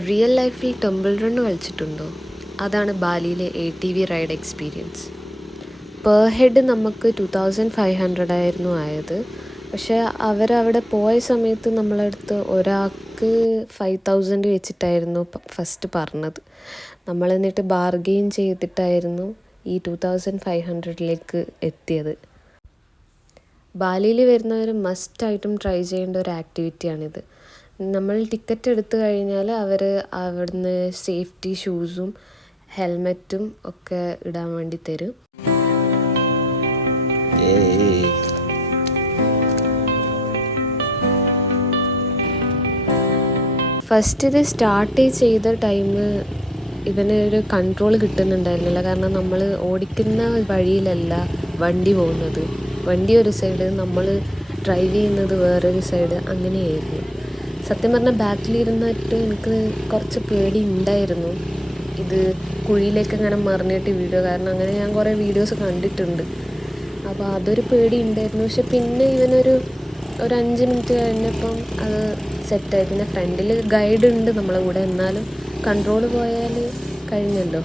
Real ലൈഫിൽ temple run കളിച്ചിട്ടുണ്ടോ? അതാണ് ബാലിയിലെ ATV ride experience. Per head നമുക്ക് 2500 ആയിരുന്നു ആയത്. പക്ഷേ അവരവിടെ പോയ സമയത്ത് നമ്മളടുത്ത് ഒരാൾക്ക് 5000 വെച്ചിട്ടായിരുന്നു ഫസ്റ്റ് പറഞ്ഞത്. നമ്മൾ എന്നിട്ട് ബാർഗെയിൻ ചെയ്തിട്ടായിരുന്നു ഈ 2500 എത്തിയത്. ബാലിയിൽ വരുന്നവർ മസ്റ്റായിട്ടും ട്രൈ ചെയ്യേണ്ട ഒരു ആക്ടിവിറ്റിയാണിത്. നമ്മൾ ടിക്കറ്റ് എടുത്തു കഴിഞ്ഞാൽ അവർ അവിടുന്ന് സേഫ്റ്റി ഷൂസും ഹെൽമെറ്റും ഒക്കെ ഇടാൻ വേണ്ടി തരും. ഫസ്റ്റ് ഇത് സ്റ്റാർട്ട് ചെയ്ത ടൈം ഇവന് ഒരു കൺട്രോൾ കിട്ടുന്നുണ്ടായിരുന്നില്ല. കാരണം നമ്മൾ ഓടിക്കുന്ന വഴിയിലല്ല വണ്ടി പോകുന്നത്. വണ്ടി ഒരു സൈഡ്, നമ്മൾ ഡ്രൈവ് ചെയ്യുന്നത് വേറൊരു സൈഡ്, അങ്ങനെയായിരുന്നു. സത്യം പറഞ്ഞാൽ ബാക്കിലിരുന്നിട്ട് എനിക്ക് കുറച്ച് പേടി ഉണ്ടായിരുന്നു, ഇത് കുഴിയിലേക്ക് അങ്ങനെ മറിഞ്ഞിട്ട് വീഡിയോ. കാരണം അങ്ങനെ ഞാൻ കുറേ വീഡിയോസ് കണ്ടിട്ടുണ്ട്. അപ്പോൾ അതൊരു പേടി ഉണ്ടായിരുന്നു. പക്ഷെ പിന്നെ ഇവനൊരു 5 മിനിറ്റ് കഴിഞ്ഞപ്പം അത് സെറ്റായി. പിന്നെ ഫ്രണ്ടിൽ ഗൈഡ് ഉണ്ട് നമ്മളെ കൂടെ, എന്നാലും കൺട്രോൾ പോയാൽ കഴിഞ്ഞല്ലോ.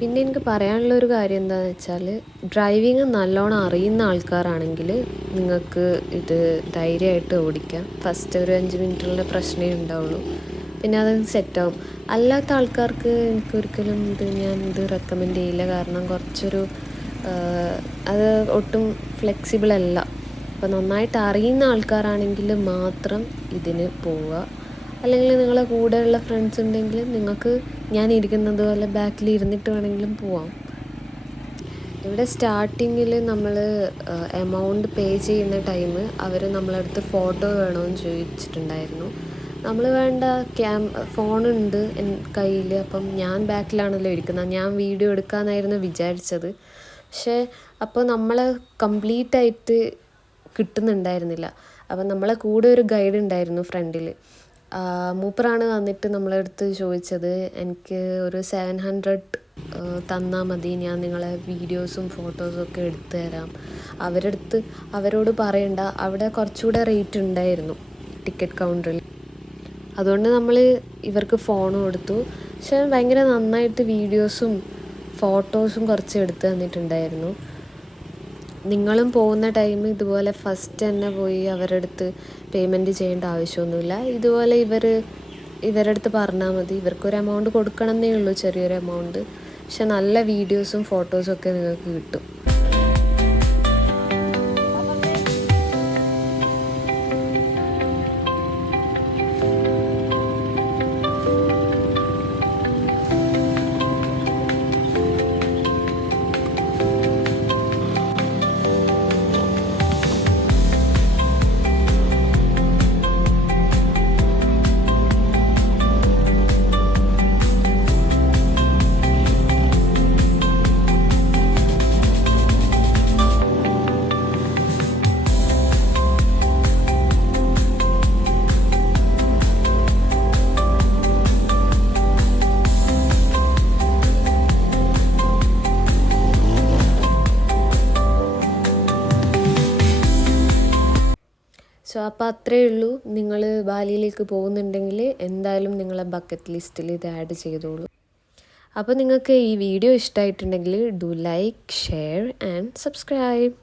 പിന്നെ എനിക്ക് പറയാനുള്ളൊരു കാര്യം എന്താണെന്ന് വെച്ചാൽ, ഡ്രൈവിങ് നല്ലോണം അറിയുന്ന ആൾക്കാരാണെങ്കിൽ നിങ്ങൾക്ക് ഇത് ധൈര്യമായിട്ട് ഓടിക്കാം. ഫസ്റ്റ് ഒരു 5 മിനിറ്റുള്ള പ്രശ്നമേ ഉണ്ടാവുള്ളൂ, പിന്നെ അത് സെറ്റാവും. അല്ലാത്ത ആൾക്കാർക്ക് എനിക്കൊരിക്കലും ഞാനിത് റെക്കമെൻഡ് ചെയ്യില്ല. കാരണം കുറച്ചൊരു അത് ഒട്ടും ഫ്ലെക്സിബിൾ അല്ല. അപ്പോൾ നന്നായിട്ട് അറിയുന്ന ആൾക്കാരാണെങ്കിൽ മാത്രം ഇതിന് പോവുക. അല്ലെങ്കിൽ നിങ്ങളെ കൂടെയുള്ള ഫ്രണ്ട്സ് ഉണ്ടെങ്കിൽ നിങ്ങൾക്ക് ഞാൻ ഇരിക്കുന്നത് പോലെ ബാക്കിൽ ഇരുന്നിട്ട് വേണമെങ്കിലും പോവാം. ഇവിടെ സ്റ്റാർട്ടിങ്ങിൽ നമ്മൾ എമൗണ്ട് പേ ചെയ്യുന്ന ടൈം അവർ നമ്മളടുത്ത് ഫോട്ടോ വേണമെന്ന് ചോദിച്ചിട്ടുണ്ടായിരുന്നു. നമ്മൾ വേണ്ട ഫോണുണ്ട് കയ്യിൽ. അപ്പം ഞാൻ ബാക്കിലാണല്ലോ ഇരിക്കുന്നത്, ഞാൻ വീഡിയോ എടുക്കാമെന്നായിരുന്നു വിചാരിച്ചത്. പക്ഷേ അപ്പോൾ നമ്മളെ കംപ്ലീറ്റായിട്ട് കിട്ടുന്നുണ്ടായിരുന്നില്ല. അപ്പം നമ്മളെ കൂടെ ഒരു ഗൈഡ് ഉണ്ടായിരുന്നു ഫ്രണ്ടിൽ. മൂപ്പറാണ് വന്നിട്ട് നമ്മളടുത്ത് ചോദിച്ചത്, എനിക്ക് ഒരു 700 തന്നാൽ മതി, ഞാൻ നിങ്ങളെ വീഡിയോസും ഫോട്ടോസും ഒക്കെ എടുത്തു തരാം. അവരോട് പറയണ്ട, അവിടെ കുറച്ചുകൂടെ റേറ്റ് ഉണ്ടായിരുന്നു ടിക്കറ്റ് കൗണ്ടറിൽ. അതുകൊണ്ട് നമ്മൾ ഇവർക്ക് ഫോണും കൊടുത്തു. പക്ഷെ ഭയങ്കര നന്നായിട്ട് വീഡിയോസും ഫോട്ടോസും കുറച്ച് എടുത്ത് തന്നിട്ടുണ്ടായിരുന്നു. നിങ്ങളും പോകുന്ന ടൈം ഇതുപോലെ ഫസ്റ്റ് തന്നെ പോയി അവരുടെ അടുത്ത് പേയ്മെൻറ്റ് ചെയ്യേണ്ട ആവശ്യമൊന്നുമില്ല. ഇതുപോലെ ഇവരുടെ അടുത്ത് പറഞ്ഞാൽ മതി. ഇവർക്കൊരു എമൗണ്ട് കൊടുക്കണമെന്നേ ഉള്ളൂ, ചെറിയൊരു എമൗണ്ട്. പക്ഷെ നല്ല വീഡിയോസും ഫോട്ടോസും ഒക്കെ നിങ്ങൾക്ക് കിട്ടും. സോ അപ്പോൾ അത്രയേ ഉള്ളൂ. നിങ്ങൾ ബാലിയിലേക്ക് പോകുന്നുണ്ടെങ്കിൽ എന്തായാലും നിങ്ങളെ ബക്കറ്റ് ലിസ്റ്റിൽ ഇത് ആഡ് ചെയ്തോളൂ. അപ്പോൾ നിങ്ങൾക്ക് ഈ വീഡിയോ ഇഷ്ടമായിട്ടുണ്ടെങ്കിൽ do like, share and subscribe.